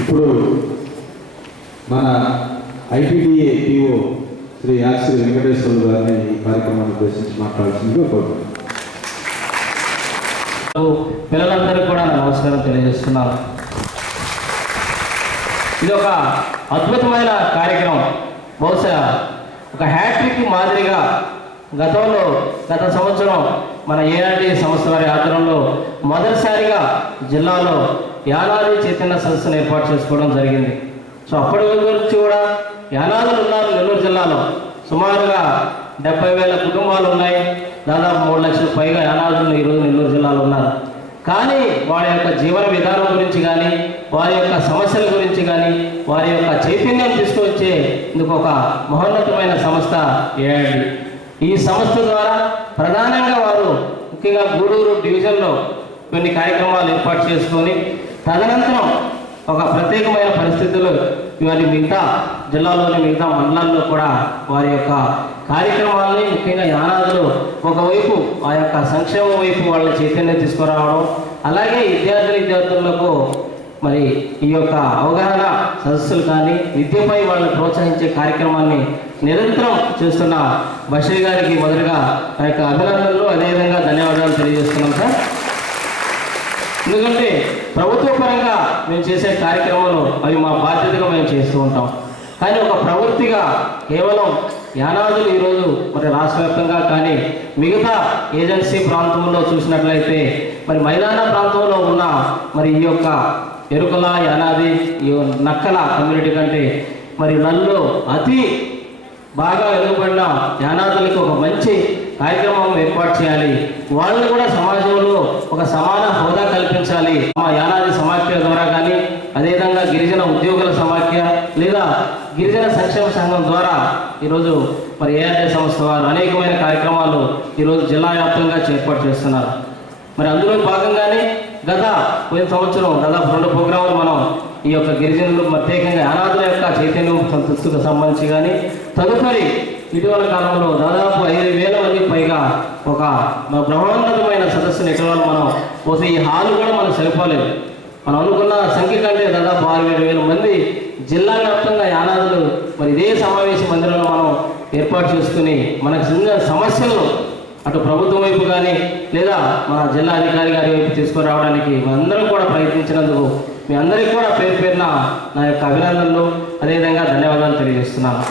ఇప్పుడు మన ITDA PO Shri యాశ్రీ వెంకటేశ్వర గారిని ఈ కార్యక్రమాన్ని ఉద్దేశించి మాట్లాడాల్సిందిగా కోరుతున్నాను పిల్లలందరికీ కూడా నమస్కారం తెలియజేస్తున్నాను. ఇది ఒక అద్భుతమైన కార్యక్రమం. బహుశా ఒక హ్యాట్రిక్ మాదిరిగా గతంలో గత సంవత్సరం మన ఏనాటి సంస్థ వారి ఆధ్వర్యంలో మొదటిసారిగా జిల్లాలో యానాది చైతన్య సంస్థను ఏర్పాటు చేసుకోవడం జరిగింది. సో అప్పటి గురించి కూడా యానాదులు ఉన్నారు నెల్లూరు జిల్లాలో. సుమారుగా డెబ్బై వేల కుటుంబాలు ఉన్నాయి. దాదాపు మూడు లక్షల పైగా యానాదులు ఈరోజు నెల్లూరు జిల్లాలో ఉన్నారు. కానీ వారి యొక్క జీవన విధానం గురించి కానీ వారి యొక్క సమస్యల గురించి కానీ వారి యొక్క చైతన్యం తీసుకొచ్చే ఇందుకు ఒక మహోన్నతమైన సంస్థ ఏఐడి. ఈ సంస్థ ద్వారా ప్రధానంగా వారు ముఖ్యంగా గూడూరు డివిజన్లో కొన్ని కార్యక్రమాలు ఏర్పాటు చేసుకొని తదనంతరం ఒక ప్రత్యేకమైన పరిస్థితులు ఇవన్నీ మిగతా జిల్లాలోని మిగతా మండలాల్లో కూడా వారి యొక్క కార్యక్రమాలని ముఖ్యంగా యానాదులు ఒకవైపు ఆ యొక్క సంక్షేమం వైపు వాళ్ళని చైతన్యం తీసుకురావడం అలాగే విద్యార్థుల విద్యార్థులకు మరి ఈ యొక్క అవగాహన సదస్సులు కానీ విద్యపై వాళ్ళని ప్రోత్సహించే కార్యక్రమాన్ని నిరంతరం చేస్తున్న బషీర్ గారికి మొదటగా ఆ యొక్క అభినందనలు. అదేవిధంగా ధన్యవాదాలు తెలియజేస్తున్నాం సార్. ఎందుకంటే మేము చేసే కార్యక్రమాలు అవి మా బాధ్యతగా మేము చేస్తూ ఉంటాం. కానీ ఒక ప్రవృత్తిగా కేవలం యానాదులు ఈరోజు మరి రాష్ట్ర వ్యాప్తంగా కానీ మిగతా ఏజెన్సీ ప్రాంతంలో చూసినట్లయితే మరి మైదాన ప్రాంతంలో ఉన్న మరి ఈ యొక్క ఎరుకల యానాది ఈ నక్కల కమ్యూనిటీ కంటే మరి నన్ను అతి బాగా వెనుకబడిన యానాదులకు ఒక మంచి కార్యక్రమం ఏర్పాటు చేయాలి. వాళ్ళని కూడా సమాజంలో ఒక సమాన హోదా కల్పించాలి. మా యానాది సమాఖ్య ద్వారా ఉద్యోగుల లేదా గిరిజన సంక్షేమ సంఘం ద్వారా ఈరోజు మరి ఏఆర్ఏ సంస్థ వారు అనేకమైన కార్యక్రమాలు ఈరోజు జిల్లా వ్యాప్తంగా ఏర్పాటు చేస్తున్నారు. మరి అందులో భాగంగానే గత పోయిన సంవత్సరం దాదాపు రెండు ప్రోగ్రాములు మనం ఈ యొక్క గిరిజనులు ప్రత్యేకంగా అనాథుల యొక్క చైతన్యం సంతృప్తికి సంబంధించి కానీ తదుపరి ఇటీవల కాలంలో దాదాపు ఐదు వేల మందికి పైగా ఒక బ్రహ్మాండమైన సదస్సును ఇటీవల మనం పోతే ఈ హాల్ కూడా మనకు సరిపోలేదు. మనం అనుకున్న సంఖ్య కంటే దాదాపు ఆరు ఏడు వేల మంది జిల్లా వ్యాప్తంగా యానాదులు మరి ఇదే సమావేశ మందిరంలో మనం ఏర్పాటు చేసుకుని మనకు చిన్న సమస్యలను అటు ప్రభుత్వం వైపు కానీ లేదా మన జిల్లా అధికారి గారి వైపు తీసుకురావడానికి అందరం కూడా ప్రయత్నించినందుకు మీ అందరికీ కూడా పేరు పేరున నా యొక్క అభినందనలు. అదేవిధంగా ధన్యవాదాలు తెలియజేస్తున్నాను.